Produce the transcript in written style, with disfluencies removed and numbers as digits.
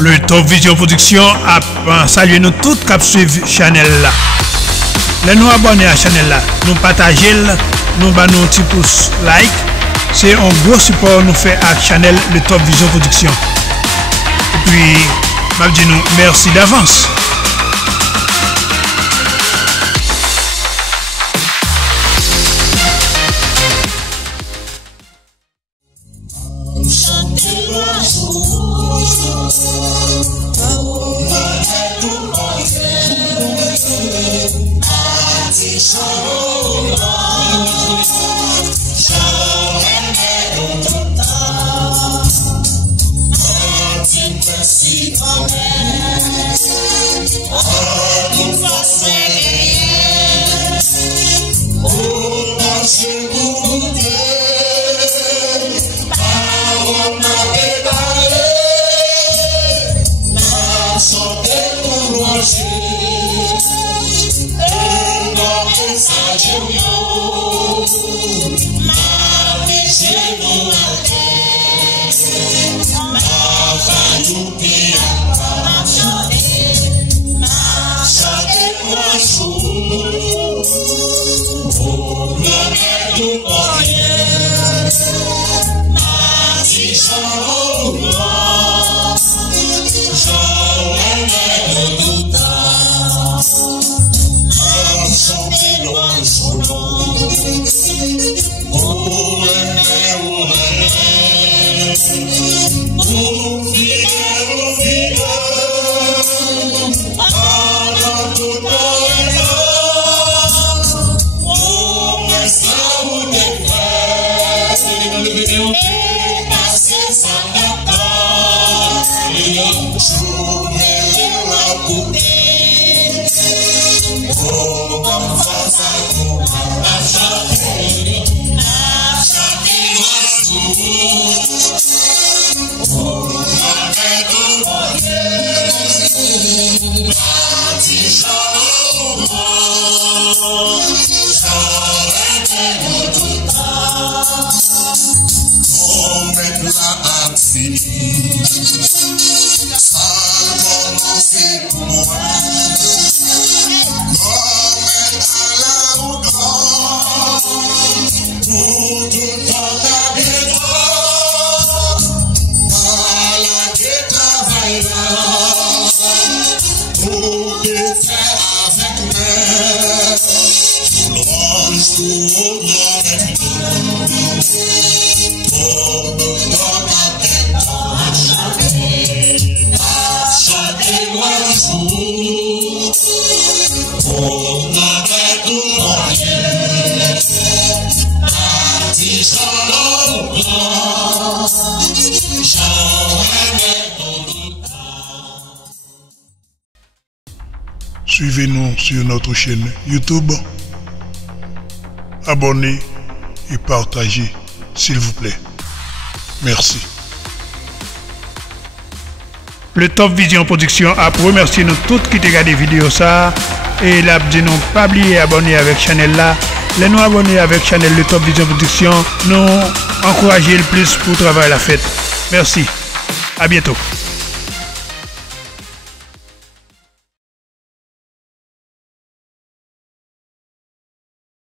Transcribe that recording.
Le Top Vision Production a salué nous tous qui suivent channel là. Les nous abonnés à la chaîne là, nous partager, nous battons un petit pouce like. C'est un gros support nous fait à la chaîne Le Top Vision Production. Et puis, je dis nous merci d'avance. Suivez-nous sur notre chaîne YouTube. Abonnez et partagez, s'il vous plaît. Merci. Le Top Vision Production a remercié nous tous qui ont regardé la vidéo ça. Et là, dit nous pas oublier abonner avec la chaîne là. Les nous abonner avec la chaîne Le Top Vision Production, nous encourager le plus pour travailler la fête. Merci. À bientôt.